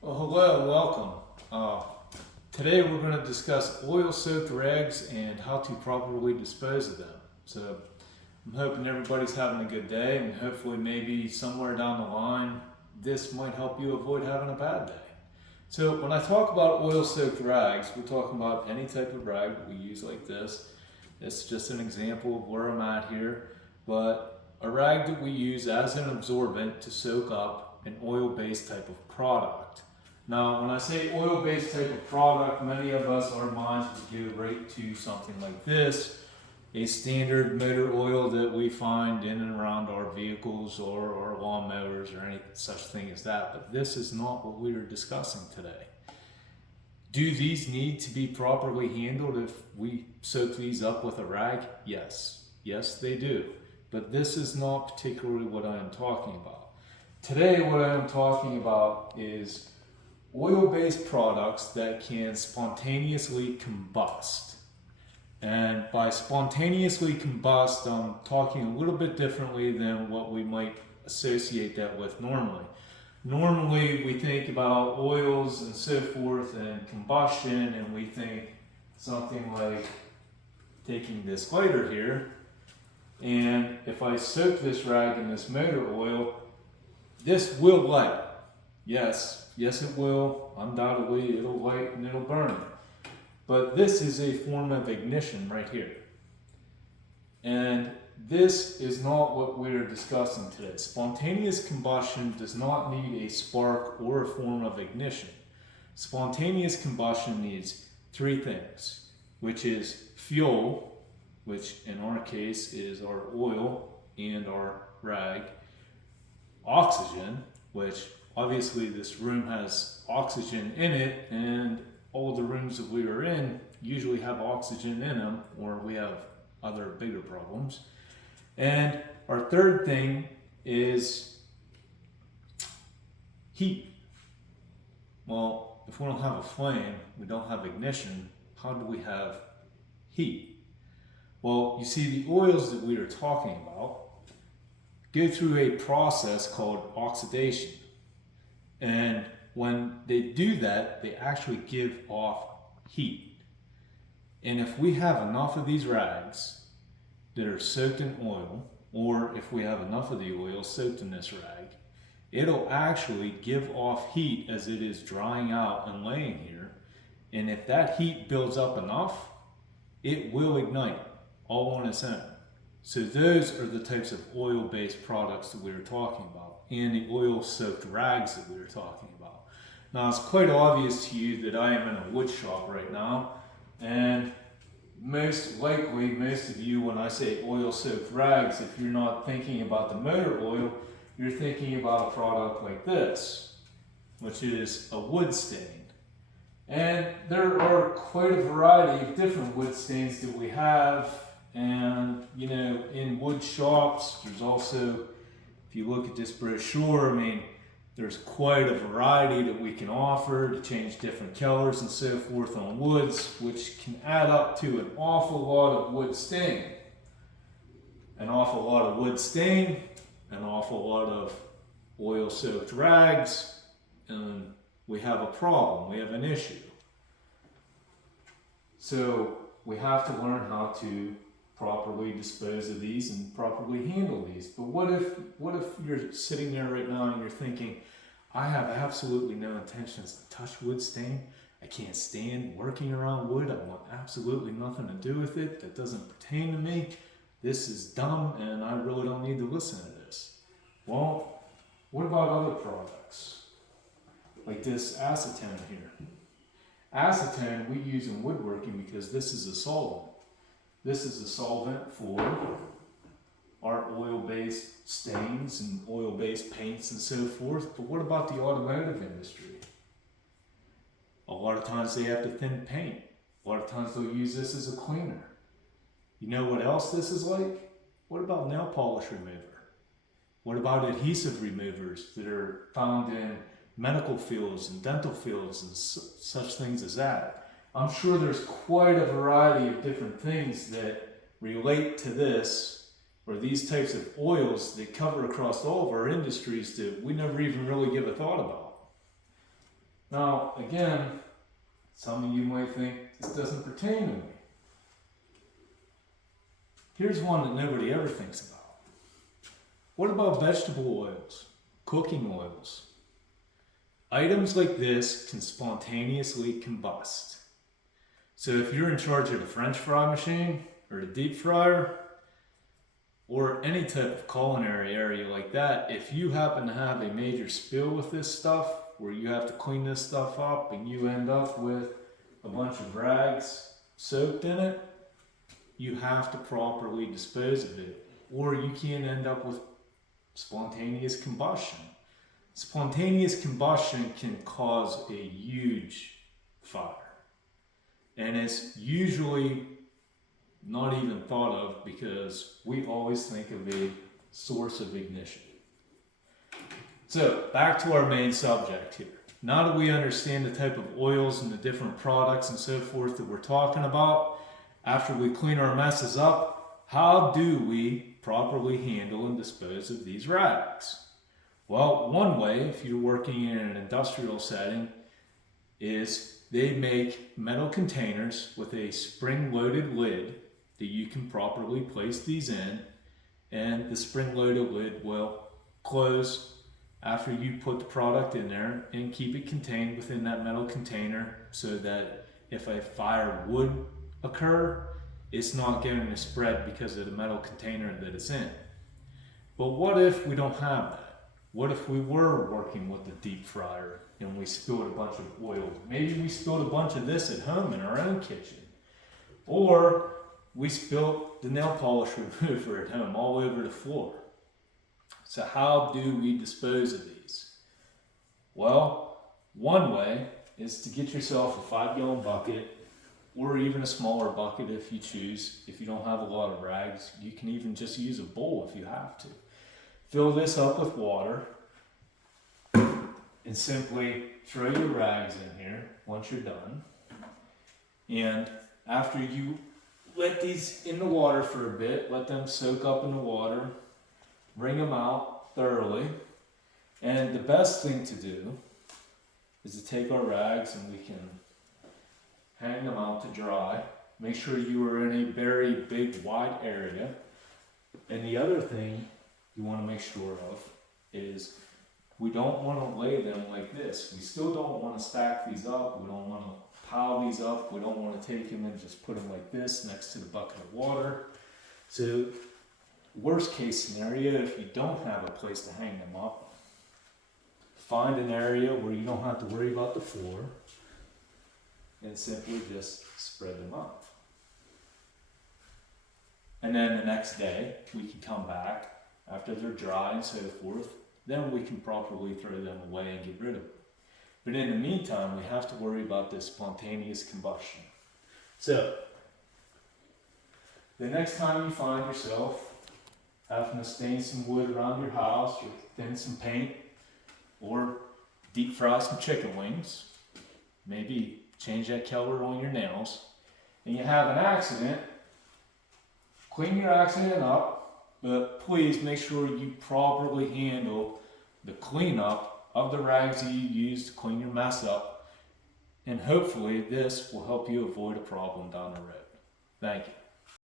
Well, hello and welcome. Today we're going to discuss oil-soaked rags and how to properly dispose of them. So I'm hoping everybody's having a good day, and hopefully maybe somewhere down the line this might help you avoid having a bad day. So when I talk about oil-soaked rags, we're talking about any type of rag that we use like this. It's just an example of where I'm at here, but a rag that we use as an absorbent to soak up an oil-based type of product. Now, when I say oil-based type of product, many of us, our minds would go right to something like this, a standard motor oil that we find in and around our vehicles or our lawnmowers or any such thing as that. But this is not what we are discussing today. Do these need to be properly handled if we soak these up with a rag? Yes. Yes, they do. But this is not particularly what I am talking about. Today, what I am talking about is oil-based products that can spontaneously combust. And by spontaneously combust, I'm talking a little bit differently than what we might associate that with normally. Normally, we think about oils and so forth and combustion, and we think something like taking this lighter here, and if I soak this rag in this motor oil, this will light. Yes, it will. Undoubtedly, it'll light and it'll burn. But this is a form of ignition right here. And this is not what we're discussing today. Spontaneous combustion does not need a spark or a form of ignition. Spontaneous combustion needs three things, which is fuel, which in our case is our oil and our rag, oxygen, which obviously this room has oxygen in it, and all the rooms that we are in usually have oxygen in them, or we have other bigger problems. And our third thing is heat. Well, if we don't have a flame, we don't have ignition, how do we have heat? Well, you see, the oils that we are talking about go through a process called oxidation. And when they do that, they actually give off heat. And if we have enough of these rags that are soaked in oil, or if we have enough of the oil soaked in this rag, it'll actually give off heat as it is drying out and laying here. And if that heat builds up enough, it will ignite all on its own. So those are the types of oil-based products that we were talking about, and the oil-soaked rags that we were talking about. Now, it's quite obvious to you that I am in a wood shop right now, and most likely, most of you, when I say oil-soaked rags, if you're not thinking about the motor oil, you're thinking about a product like this, which is a wood stain. And there are quite a variety of different wood stains that we have. And, in wood shops, there's also, if you look at this brochure, there's quite a variety that we can offer to change different colors and so forth on woods, which can add up to an awful lot of wood stain. An awful lot of wood stain, an awful lot of oil-soaked rags, and we have a problem, we have an issue. So we have to learn how to properly dispose of these and properly handle these. But what if you're sitting there right now and you're thinking, I have absolutely no intentions to touch wood stain. I can't stand working around wood. I want absolutely nothing to do with it. That doesn't pertain to me. This is dumb and I really don't need to listen to this. Well, what about other products? Like this acetone here. Acetone we use in woodworking because this is a solvent. This is a solvent for our oil-based stains and oil-based paints and so forth. But what about the automotive industry? A lot of times they have to thin paint. A lot of times they'll use this as a cleaner. You know what else this is like? What about nail polish remover? What about adhesive removers that are found in medical fields and dental fields and such things as that? I'm sure there's quite a variety of different things that relate to this, or these types of oils that cover across all of our industries that we never even really give a thought about. Now, again, some of you might think this doesn't pertain to me. Here's one that nobody ever thinks about. What about vegetable oils, cooking oils? Items like this can spontaneously combust. So if you're in charge of the French fry machine or the deep fryer or any type of culinary area like that, if you happen to have a major spill with this stuff where you have to clean this stuff up and you end up with a bunch of rags soaked in it, you have to properly dispose of it, or you can end up with spontaneous combustion. Spontaneous combustion can cause a huge fire, and it's usually not even thought of because we always think of a source of ignition. So back to our main subject here. Now that we understand the type of oils and the different products and so forth that we're talking about, after we clean our messes up, how do we properly handle and dispose of these rags? Well, one way, if you're working in an industrial setting, is they make metal containers with a spring-loaded lid that you can properly place these in, and the spring-loaded lid will close after you put the product in there and keep it contained within that metal container so that if a fire would occur, it's not going to spread because of the metal container that it's in. But what if we don't have that? What if we were working with the deep fryer and we spilled a bunch of oil? Maybe we spilled a bunch of this at home in our own kitchen. Or we spilled the nail polish remover at home all over the floor. So how do we dispose of these? Well, one way is to get yourself a 5-gallon bucket, or even a smaller bucket if you choose. If you don't have a lot of rags, you can even just use a bowl if you have to. Fill this up with water and simply throw your rags in here once you're done. And after you let these in the water for a bit, let them soak up in the water, wring them out thoroughly. And the best thing to do is to take our rags and we can hang them out to dry. Make sure you are in a very big, wide area. And the other thing you want to make sure of is we don't want to lay them like this. We still don't want to stack these up. We don't want to pile these up. We don't want to take them and just put them like this next to the bucket of water. So worst case scenario, if you don't have a place to hang them up, find an area where you don't have to worry about the floor and simply just spread them up. And then the next day, we can come back after they're dry and so forth, then we can properly throw them away and get rid of them. But in the meantime, we have to worry about this spontaneous combustion. So, the next time you find yourself having to stain some wood around your house, or thin some paint, or deep fry some chicken wings, maybe change that color on your nails, and you have an accident, clean your accident up, but please make sure you properly handle the cleanup of the rags that you use to clean your mess up, and hopefully this will help you avoid a problem down the road. Thank you.